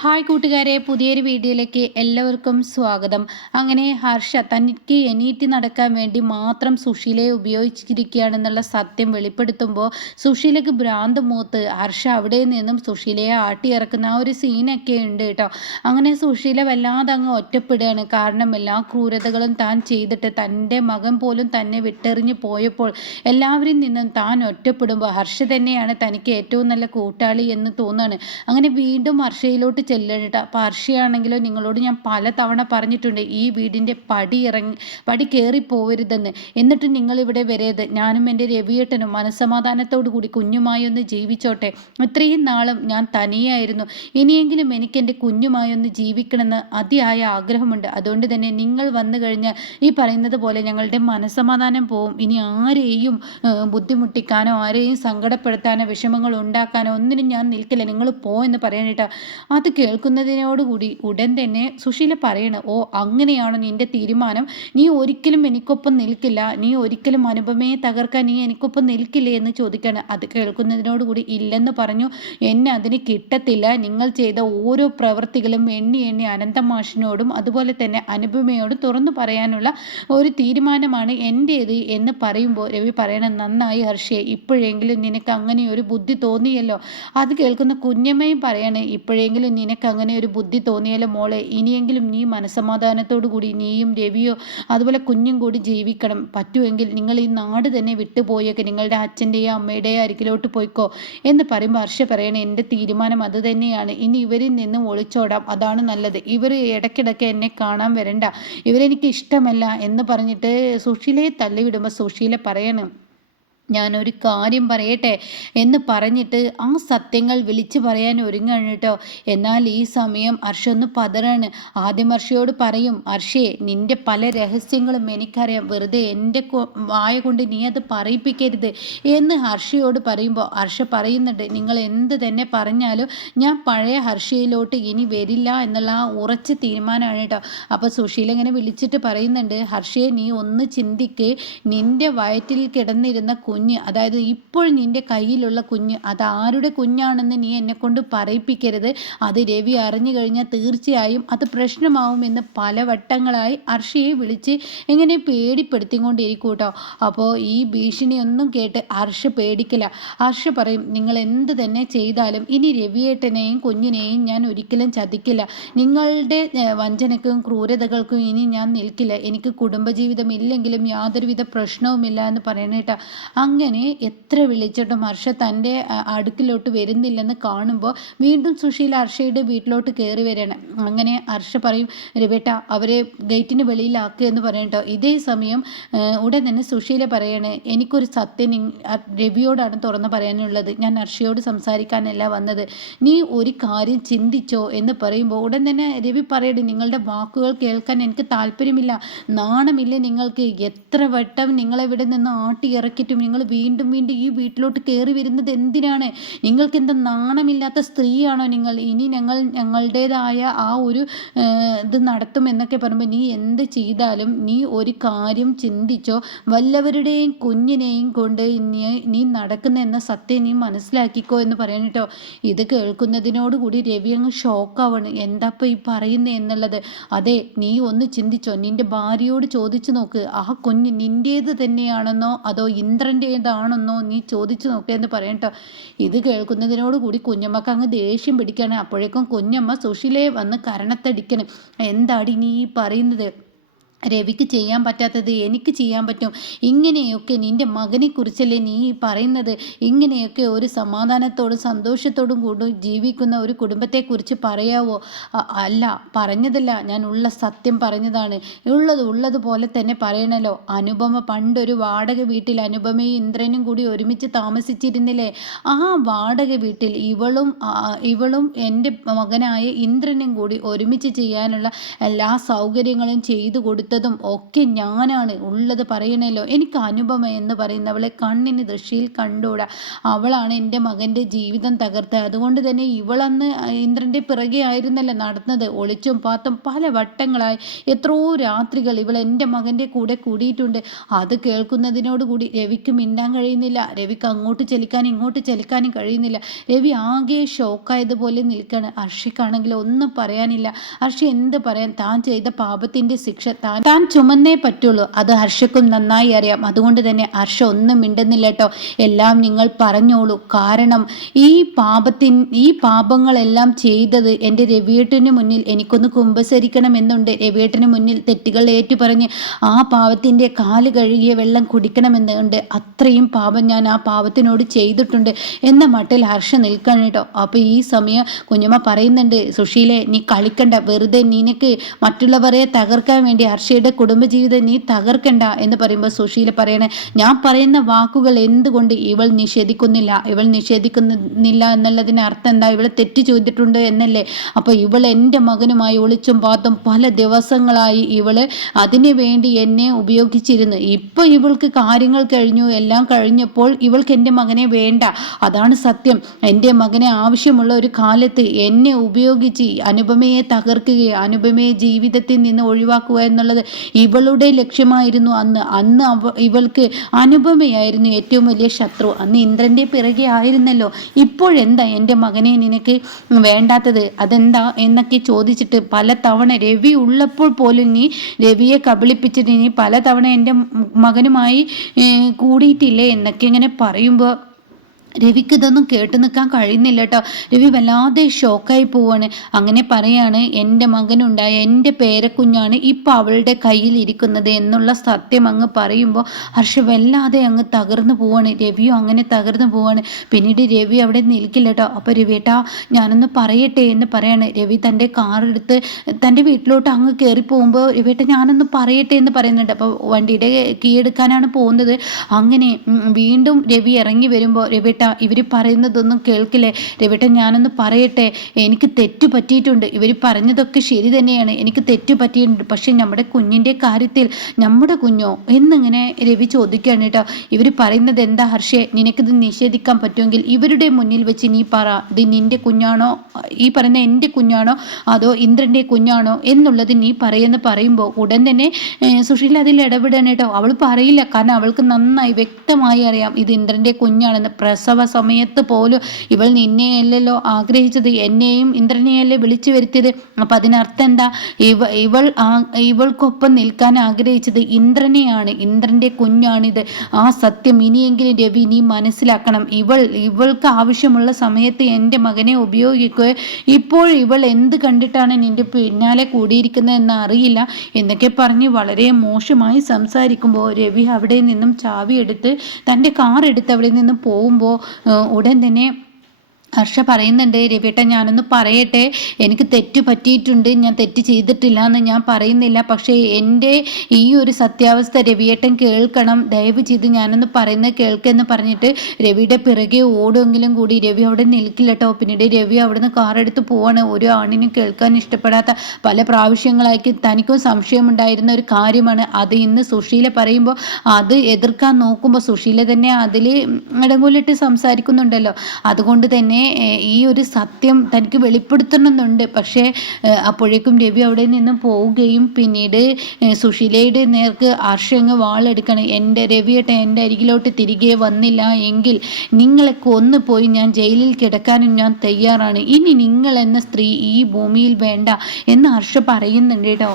Hi കൂട്ടുകാരെ പുതിയൊരു വീഡിയോയിലേക്ക് എല്ലാവർക്കും സ്വാഗതം. അങ്ങനെ ഹർഷ തനിക്ക് എണീറ്റ് നടക്കാൻ വേണ്ടി മാത്രം സുശീലയെ ഉപയോഗിച്ചിരിക്കുകയാണെന്നുള്ള സത്യം വെളിപ്പെടുത്തുമ്പോൾ സുശീലയ്ക്ക് ഭ്രാന്ത് മൂത്ത് ഹർഷ അവിടെ നിന്നും സുശീലയെ ആട്ടിയിറക്കുന്ന ആ ഒരു സീനൊക്കെ ഉണ്ട് കേട്ടോ. അങ്ങനെ സുശീല വല്ലാതെ അങ്ങ് ഒറ്റപ്പെടുകയാണ്. കാരണം എല്ലാ ക്രൂരതകളും താൻ ചെയ്തിട്ട് തന്റെ മകൻ പോലും തന്നെ വിട്ടെറിഞ്ഞ് പോയപ്പോൾ എല്ലാവരിൽ നിന്നും താൻ ഒറ്റപ്പെടുമ്പോൾ ഹർഷ തന്നെയാണ് തനിക്ക് ഏറ്റവും നല്ല കൂട്ടാളി എന്ന് തോന്നുകയാണ്. അങ്ങനെ വീണ്ടും ഹർഷയിലോട്ട് ചെല്ലണ്ട പാർഷ്യയാണെങ്കിലോ നിങ്ങളോട് ഞാൻ പല തവണ പറഞ്ഞിട്ടുണ്ട് ഈ വീടിന്റെ പടി ഇറങ്ങി പടി കയറി പോവരുതെന്ന്. എന്നിട്ട് നിങ്ങളിവിടെ വരരുത്. ഞാനും എന്റെ രവിയേട്ടനും മനസ്സമാധാനത്തോടു കൂടി കുഞ്ഞുമായി ഒന്ന് ജീവിച്ചോട്ടെ. ഇത്രയും നാളും ഞാൻ തനിയായിരുന്നു. ഇനിയെങ്കിലും എനിക്ക് എന്റെ കുഞ്ഞുമായി ഒന്ന് ജീവിക്കണമെന്ന് അതിയായ ആഗ്രഹമുണ്ട്. അതുകൊണ്ട് തന്നെ നിങ്ങൾ വന്നു കഴിഞ്ഞാൽ ഈ പറയുന്നത് പോലെ ഞങ്ങളുടെ മനസ്സമാധാനം പോവും. ഇനി ആരെയും ബുദ്ധിമുട്ടിക്കാനോ ആരെയും സങ്കടപ്പെടുത്താനോ വിഷമങ്ങൾ ഉണ്ടാക്കാനോ ഒന്നിനും ഞാൻ നിൽക്കില്ല. നിങ്ങൾ പോ എന്ന് പറയാനായിട്ട് അത് കേൾക്കുന്നതിനോടുകൂടി ഉടൻ തന്നെ സുശീല പറയണ് ഓ അങ്ങനെയാണോ നിന്റെ തീരുമാനം. നീ ഒരിക്കലും എനിക്കൊപ്പം നിൽക്കില്ല. നീ ഒരിക്കലും അനുപമയെ തകർക്കാൻ നീ എനിക്കൊപ്പം നിൽക്കില്ലേ? എന്ന് ചോദിക്കാണ്. അത് കേൾക്കുന്നതിനോടുകൂടി ഇല്ലെന്ന് പറഞ്ഞു. എന്നെ അതിന് കിട്ടത്തില്ല. നിങ്ങൾ ചെയ്ത ഓരോ പ്രവൃത്തികളും എണ്ണി എണ്ണി അനന്തമാഷിനോടും അതുപോലെ തന്നെ അനുപമയോടും തുറന്നു പറയാനുള്ള ഒരു തീരുമാനമാണ് എന്റേത് എന്ന് പറയുമ്പോൾ രവി പറയണം നന്നായി ഹർഷയെ ഇപ്പോഴെങ്കിലും നിനക്ക് അങ്ങനെ ഒരു ബുദ്ധി തോന്നിയല്ലോ? അത് കേൾക്കുന്ന കുഞ്ഞമ്മയും പറയണേ ഇപ്പോഴെങ്കിലും നിനക്ക് അങ്ങനെ ഒരു ബുദ്ധി തോന്നിയാലും മോളെ? ഇനിയെങ്കിലും നീ മനസമാധാനത്തോടു കൂടി നീയും രവിയോ അതുപോലെ കുഞ്ഞും കൂടി ജീവിക്കണം. പറ്റുമെങ്കിൽ നിങ്ങൾ ഈ നാട് തന്നെ വിട്ടുപോയൊക്കെ. നിങ്ങളുടെ അച്ഛന്റെയോ അമ്മയുടെയോ അരികിലോട്ട് പോയിക്കോ. എന്ന് പറയുമ്പോൾ ഹർഷ പറയണേ എന്റെ തീരുമാനം അത് തന്നെയാണ്. ഇനി ഇവരിൽ നിന്നും ഒളിച്ചോടാം. അതാണ് നല്ലത്. ഇവർ ഇടയ്ക്കിടയ്ക്ക് എന്നെ കാണാൻ വരണ്ട. ഇവരെനിക്ക് ഇഷ്ടമല്ല എന്ന് പറഞ്ഞിട്ട് സുശീലയെ തള്ളിവിടുമ്പോൾ സുശീല പറയണം ഞാനൊരു കാര്യം പറയട്ടെ എന്ന് പറഞ്ഞിട്ട് ആ സത്യങ്ങൾ വിളിച്ചു പറയാൻ ഒരുങ്ങാണ് കേട്ടോ. എന്നാൽ ഈ സമയം അർഷ ഒന്ന് പതറാണ്. ആദ്യം അർഷയോട് പറയും അർഷേ നിന്റെ പല രഹസ്യങ്ങളും എനിക്കറിയാം. വെറുതെ എന്റെ വായ കൊണ്ട് നീ അത് പറയിപ്പിക്കരുത് എന്ന് ഹർഷയോട് പറയുമ്പോൾ ഹർഷ പറയുന്നുണ്ട് നിങ്ങൾ എന്ത് തന്നെ പറഞ്ഞാലും ഞാൻ പഴയ ഹർഷയിലോട്ട് ഇനി വരില്ല എന്നുള്ള ആ ഉറച്ച തീരുമാനമാണ് കേട്ടോ. അപ്പോൾ സുശീൽ ഇങ്ങനെ വിളിച്ചിട്ട് പറയുന്നുണ്ട് ഹർഷയെ നീ ഒന്ന് ചിന്തിക്ക്. നിന്റെ വയറ്റിൽ കിടന്നിരുന്ന കുഞ്ഞ് അതായത് ഇപ്പോൾ നിന്റെ കയ്യിലുള്ള കുഞ്ഞ് അത് ആരുടെ കുഞ്ഞാണെന്ന് നീ എന്നെ കൊണ്ട് പറയിപ്പിക്കരുത്. അത് രവി അറിഞ്ഞു കഴിഞ്ഞാൽ തീർച്ചയായും അത് പ്രശ്നമാവുമെന്ന് പല വട്ടങ്ങളായി അർഷിയെ വിളിച്ച് എങ്ങനെ പേടിപ്പെടുത്തിക്കൊണ്ടിരിക്കും അപ്പോൾ ഈ ഭീഷണിയൊന്നും കേട്ട് അർഷ പേടിക്കില്ല. അർഷ പറയും നിങ്ങൾ എന്ത് തന്നെ ചെയ്താലും ഇനി രവിയേട്ടനെയും കുഞ്ഞിനെയും ഞാൻ ഒരിക്കലും ചതിക്കില്ല. നിങ്ങളുടെ വഞ്ചനക്കും ക്രൂരതകൾക്കും ഇനി ഞാൻ നിൽക്കില്ല. എനിക്ക് കുടുംബജീവിതം ഇല്ലെങ്കിലും യാതൊരുവിധ പ്രശ്നവുമില്ല എന്ന് പറയണേട്ടാ. അങ്ങനെ എത്ര വിളിച്ചിട്ടും ഹർഷ തന്റെ അടുക്കിലോട്ട് വരുന്നില്ലെന്ന് കാണുമ്പോൾ വീണ്ടും സുശീല ഹർഷയുടെ വീട്ടിലോട്ട് കയറി വരണം അങ്ങനെ ഹർഷ പറയും രവേട്ട അവരെ ഗേറ്റിന് വെളിയിലാക്കുക എന്ന് പറയട്ടോ ഇതേ സമയം ഉടൻ തന്നെ സുശീല പറയണേ എനിക്കൊരു സത്യം രവിയോടാണ് തുറന്ന് പറയാനുള്ളത്. ഞാൻ ഹർഷയോട് സംസാരിക്കാനല്ല വന്നത്. നീ ഒരു കാര്യം ചിന്തിച്ചോ? എന്ന് പറയുമ്പോൾ ഉടൻ തന്നെ രവി പറയട്ടെ നിങ്ങളുടെ വാക്കുകൾ കേൾക്കാൻ എനിക്ക് താല്പര്യമില്ല. നാണമില്ല നിങ്ങൾക്ക്? എത്ര വട്ടം നിങ്ങളെവിടെ നിന്ന് ആട്ടി ഇറക്കിയിട്ടും വീണ്ടും വീണ്ടും ഈ വീട്ടിലോട്ട് കയറി വരുന്നത് എന്തിനാണ്? നിങ്ങൾക്ക് എന്താ നാണമില്ലാത്ത സ്ത്രീയാണോ നിങ്ങൾ? ഇനി ഞങ്ങൾ ഞങ്ങളുടേതായ ആ ഒരു ഇത് നടത്തും എന്നൊക്കെ പറയുമ്പോൾ നീ എന്ത് ചെയ്താലും നീ ഒരു കാര്യം ചിന്തിച്ചോ? വല്ലവരുടെയും കുഞ്ഞിനെയും കൊണ്ട് നീ നീ നടക്കുന്ന എന്ന സത്യം നീ മനസ്സിലാക്കിക്കോ എന്ന് പറയാനിട്ടോ ഇത് കേൾക്കുന്നതിനോടുകൂടി രവി അങ്ങ് ഷോക്കാവാണ്. എന്താപ്പോൾ ഈ പറയുന്നത് എന്നുള്ളത്? അതെ നീ ഒന്ന് ചിന്തിച്ചോ. നിന്റെ ഭാര്യയോട് ചോദിച്ചു നോക്ക്. ആ കുഞ്ഞ് നിന്റേത് തന്നെയാണെന്നോ അതോ ഇന്ദ്രന്റേത് എന്താണെന്നോ നീ ചോദിച്ചു നോക്കിയെന്ന് പറയട്ടോ ഇത് കേൾക്കുന്നതിനോട് കൂടി കുഞ്ഞമ്മക്ക് അങ്ങ് ദേഷ്യം പിടിക്കുകയാണ് അപ്പോഴേക്കും കുഞ്ഞമ്മ സുശീലയെ വന്ന് കരണത്തടിക്കണം. എന്താടി നീ പറയുന്നത്? രവിക്ക് ചെയ്യാൻ പറ്റാത്തത് എനിക്ക് ചെയ്യാൻ പറ്റും. ഇങ്ങനെയൊക്കെ നിന്റെ മകനെക്കുറിച്ചല്ലേ നീ പറയുന്നത്? ഇങ്ങനെയൊക്കെ ഒരു സമാധാനത്തോടും സന്തോഷത്തോടും കൂടും ജീവിക്കുന്ന ഒരു കുടുംബത്തെക്കുറിച്ച് പറയാവോ? അല്ല പറഞ്ഞതല്ല. ഞാൻ ഉള്ള സത്യം പറഞ്ഞതാണ്. ഉള്ളത് ഉള്ളതുപോലെ തന്നെ പറയണല്ലോ. അനുപമ പണ്ടൊരു വാടക വീട്ടിൽ അനുപമയും ഇന്ദ്രനും കൂടി ഒരുമിച്ച് താമസിച്ചിരുന്നില്ലേ? ആ വാടക വീട്ടിൽ ഇവളും ഇവളും എന്റെ മകനായ ഇന്ദ്രനും കൂടി ഒരുമിച്ച് ചെയ്യാനുള്ള എല്ലാ സൗകര്യങ്ങളും ചെയ്തു കൊടുത്തു. കൊടുത്തതും ഒക്കെ ഞാനാണ് ഉള്ളത് പറയണല്ലോ എനിക്ക് അനുപമ എന്ന് പറയുന്നവളെ കണ്ണിന് ദൃശ്യയിൽ കണ്ടൂടാ അവളാണ് എന്റെ മകന്റെ ജീവിതം തകർത്തത്. അതുകൊണ്ട് തന്നെ ഇവളന്ന് ഇന്ദ്രന്റെ പിറകെ ആയിരുന്നല്ലോ നടന്നത്? ഒളിച്ചും പാത്തും പല വട്ടങ്ങളായി എത്രയോ രാത്രികൾ ഇവൾ എന്റെ മകന്റെ കൂടെ കൂടിയിട്ടുണ്ട്. അത് കേൾക്കുന്നതിനോടുകൂടി രവിക്ക് മിണ്ടാൻ കഴിയുന്നില്ല. രവിക്ക് അങ്ങോട്ട് ചലിക്കാനും ഇങ്ങോട്ട് ചലിക്കാനും കഴിയുന്നില്ല. രവി ആകെ ഷോക്കായതുപോലെ നിൽക്കുകയാണ് അർഷിക്കാണെങ്കിൽ ഒന്നും പറയാനില്ല. അർഷി എന്ത് പറയാൻ? താൻ ചെയ്ത പാപത്തിന്റെ ശിക്ഷ താൻ താൻ ചുമന്നേ പറ്റുള്ളൂ. അത് ഹർഷക്കും നന്നായി അറിയാം. അതുകൊണ്ട് തന്നെ ഹർഷ ഒന്നും മിണ്ടുന്നില്ല കേട്ടോ. എല്ലാം നിങ്ങൾ പറഞ്ഞോളൂ. കാരണം ഈ പാപത്തിൻ ഈ പാപങ്ങളെല്ലാം ചെയ്തത് എന്റെ രവിയേട്ടന് മുന്നിൽ എനിക്കൊന്ന് കുമ്പസരിക്കണമെന്നുണ്ട് രവിയേട്ടന് മുന്നിൽ തെറ്റുകൾ ഏറ്റു പറഞ്ഞ് ആ പാവത്തിന്റെ കാൽ കഴുകിയ വെള്ളം കുടിക്കണമെന്നുണ്ട് അത്രയും പാപം ഞാൻ ആ പാവത്തിനോട് ചെയ്തിട്ടുണ്ട് എന്ന മട്ടിൽ ഹർഷ നിൽക്കണം കേട്ടോ. അപ്പോൾ ഈ സമയം കുഞ്ഞമ്മ പറയുന്നുണ്ട് സുശീലെ നീ കളിക്കണ്ട. വെറുതെ നിനക്ക് മറ്റുള്ളവരെ തകർക്കാൻ വേണ്ടി ഹർഷയുടെ കുടുംബജീവിതം നീ തകർക്കണ്ട എന്ന് പറയുമ്പോൾ സുശീല പറയണേ ഞാൻ പറയുന്ന വാക്കുകൾ എന്തുകൊണ്ട് ഇവൾ നിഷേധിക്കുന്നില്ല? ഇവൾ നിഷേധിക്കുന്നില്ല എന്നുള്ളതിന് അർത്ഥം എന്താ? ഇവൾ തെറ്റ് ചെയ്തിട്ടുണ്ട് എന്നല്ലേ? അപ്പോൾ ഇവൾ എന്റെ മകനുമായി ഒളിച്ചും പാത്തും പല ദിവസങ്ങളായി ഇവൾ അതിനു വേണ്ടി എന്നെ ഉപയോഗിച്ചിരുന്നു. ഇപ്പോൾ ഇവൾക്ക് കാര്യങ്ങൾ കഴിഞ്ഞു എല്ലാം കഴിഞ്ഞപ്പോൾ ഇവൾക്ക് എന്റെ മകനെ വേണ്ട. അതാണ് സത്യം. എന്റെ മകനെ ആവശ്യമുള്ള ഒരു കാലത്ത് എന്നെ ഉപയോഗിച്ച് അനുപമയെ തകർക്കുകയും അനുപമയെ ജീവിതത്തിൽ നിന്ന് ഒഴിവാക്കുക എന്നുള്ളത് ഇവളുടെ ലക്ഷ്യമായിരുന്നു അന്ന്. അന്ന് അവ ഇവൾക്ക് അനുപമയായിരുന്നു ഏറ്റവും വലിയ ശത്രു. അന്ന് ഇന്ദ്രന്റെ പിറകെ ആയിരുന്നല്ലോ. ഇപ്പോഴെന്താ എന്റെ മകനെ നിനക്ക് വേണ്ടാത്തത്? അതെന്താ എന്നൊക്കെ ചോദിച്ചിട്ട് പല തവണ രവി ഉള്ളപ്പോൾ പോലും നീ രവിയെ കബളിപ്പിച്ചിട്ട് നീ പല തവണ എന്റെ മകനുമായി കൂടിയിട്ടില്ലേ എന്നൊക്കെ ഇങ്ങനെ പറയുമ്പോൾ രവിക്ക് ഇതൊന്നും കേട്ടു നിൽക്കാൻ കഴിയുന്നില്ല കേട്ടോ രവി വല്ലാതെ ഷോക്കായി പോവാണ്. അങ്ങനെ പറയാണ് എന്റെ മകനുണ്ടായ എന്റെ പേരക്കുഞ്ഞാണ് ഇപ്പം അവളുടെ കയ്യിൽ ഇരിക്കുന്നത് എന്നുള്ള സത്യം അങ്ങ് പറയുമ്പോൾ ഹർഷ വല്ലാതെ അങ്ങ് തകർന്നു പോവാണ്. രവിയും അങ്ങനെ തകർന്നു പോവാണ്. പിന്നീട് രവി അവിടെ നിൽക്കില്ല കേട്ടോ അപ്പോൾ രവിയേട്ടാ ഞാനൊന്ന് പറയട്ടെ എന്ന് പറയാണ്. രവി തന്റെ കാറെടുത്ത് തന്റെ വീട്ടിലോട്ട് അങ്ങ് കയറി പോകുമ്പോൾ രവിയേട്ട ഞാനൊന്ന് പറയട്ടെ എന്ന് പറയുന്നുണ്ട്. അപ്പോൾ വണ്ടിയുടെ കീ എടുക്കാനാണ് പോകുന്നത്. അങ്ങനെ വീണ്ടും രവി ഇറങ്ങി വരുമ്പോൾ രവിയേട്ട ഇവർ പറയുന്നതൊന്നും കേൾക്കില്ലേ? രവിട്ടൻ ഞാനൊന്ന് പറയട്ടെ. എനിക്ക് തെറ്റ് പറ്റിയിട്ടുണ്ട്. ഇവർ പറഞ്ഞതൊക്കെ ശരി തന്നെയാണ്. എനിക്ക് തെറ്റ് പറ്റിയിട്ടുണ്ട്. പക്ഷേ നമ്മുടെ കുഞ്ഞിന്റെ കാര്യത്തിൽ നമ്മുടെ കുഞ്ഞോ? എന്നിങ്ങനെ രവി ചോദിക്കുകയാണ് കേട്ടോ. ഇവർ പറയുന്നത് എന്താ ഹർഷേ? നിനക്കിത് നിഷേധിക്കാൻ പറ്റുമെങ്കിൽ ഇവരുടെ മുന്നിൽ വെച്ച് നീ പറ. ഇത് നിന്റെ കുഞ്ഞാണോ? ഈ പറയുന്ന എന്റെ കുഞ്ഞാണോ? അതോ ഇന്ദ്രന്റെ കുഞ്ഞാണോ? എന്നുള്ളത് നീ പറയുമെന്ന് പറയുമ്പോൾ ഉടൻ തന്നെ സുഷീൽ അതിൽ ഇടപെടാൻ കേട്ടോ. അവൾ പറയില്ല. കാരണം അവൾക്ക് നന്നായി വ്യക്തമായി അറിയാം ഇത് ഇന്ദ്രന്റെ കുഞ്ഞാണെന്ന്. പ്രസവ പ്രസവ സമയത്ത് പോലും ഇവൾ നിന്നെയല്ലല്ലോ ആഗ്രഹിച്ചത് എന്നെയും ഇന്ദ്രനെയല്ലേ വിളിച്ചു വരുത്തിയത്. അപ്പം അതിനർത്ഥം എന്താ? ഇവ ഇവൾ ഇവൾക്കൊപ്പം നിൽക്കാൻ ആഗ്രഹിച്ചത് ഇന്ദ്രനെയാണ് ഇന്ദ്രന്റെ കുഞ്ഞാണിത്. ആ സത്യം ഇനിയെങ്കിലും രവി നീ മനസ്സിലാക്കണം. ഇവൾ ഇവൾക്ക് ആവശ്യമുള്ള സമയത്ത് എന്റെ മകനെ ഉപയോഗിക്കുകയോ ഇപ്പോൾ ഇവൾ എന്ത് കണ്ടിട്ടാണ് നിന്റെ പിന്നാലെ കൂടിയിരിക്കുന്നത് അറിയില്ല എന്നൊക്കെ പറഞ്ഞ് വളരെ മോശമായി സംസാരിക്കുമ്പോൾ രവി അവിടെ നിന്നും ചാവി എടുത്ത് തന്റെ കാർ എടുത്ത് അവിടെ നിന്നും പോകുമ്പോൾ ഉടൻ തന്നെ ഹർഷ പറയുന്നുണ്ട് രവിയേട്ട ഞാനൊന്ന് പറയട്ടെ. എനിക്ക് തെറ്റ് പറ്റിയിട്ടുണ്ട് ഞാൻ തെറ്റ് ചെയ്തിട്ടില്ല എന്ന് ഞാൻ പറയുന്നില്ല. പക്ഷേ എന്റെ ഈ ഒരു സത്യാവസ്ഥ രവിയേട്ടൻ കേൾക്കണം. ദയവ് ചെയ്ത് ഞാനൊന്ന് പറയുന്നത് കേൾക്കെന്ന് പറഞ്ഞിട്ട് രവിയുടെ പിറകെ ഓടുമെങ്കിലും കൂടി രവി അവിടെ നിൽക്കില്ല കേട്ടോ പിന്നീട് രവി അവിടുന്ന് കാറെടുത്ത് പോവാണ്. ഒരു ആണിനും കേൾക്കാൻ ഇഷ്ടപ്പെടാത്ത പല പ്രാവശ്യങ്ങളാക്കി തനിക്കും സംശയമുണ്ടായിരുന്ന ഒരു കാര്യമാണ്. അത് ഇന്ന് സുശീല പറയുമ്പോൾ അത് എതിർക്കാൻ നോക്കുമ്പോൾ സുശീല തന്നെ അതിൽ ഇടങ്കൂലിട്ട് സംസാരിക്കുന്നുണ്ടല്ലോ. അതുകൊണ്ട് തന്നെ ഈ ഒരു സത്യം തനിക്ക് വെളിപ്പെടുത്തണമെന്നുണ്ട്. പക്ഷേ അപ്പോഴേക്കും രവി അവിടെ നിന്നും പോവുകയും പിന്നീട് സുശീലയുടെ നേർക്ക് ആർഷങ്ങ് വാളെടുക്കണം. എന്റെ രവിയേട്ട എന്റെ അരികിലോട്ട് തിരികെ വന്നില്ല എങ്കിൽ നിങ്ങളെ കൊന്നു പോയി ഞാൻ ജയിലിൽ കിടക്കാനും ഞാൻ തയ്യാറാണ്. ഇനി നിങ്ങൾ എന്ന സ്ത്രീ ഈ ഭൂമിയിൽ വേണ്ട എന്ന് ഹർഷ പറയുന്നുണ്ട് കേട്ടോ.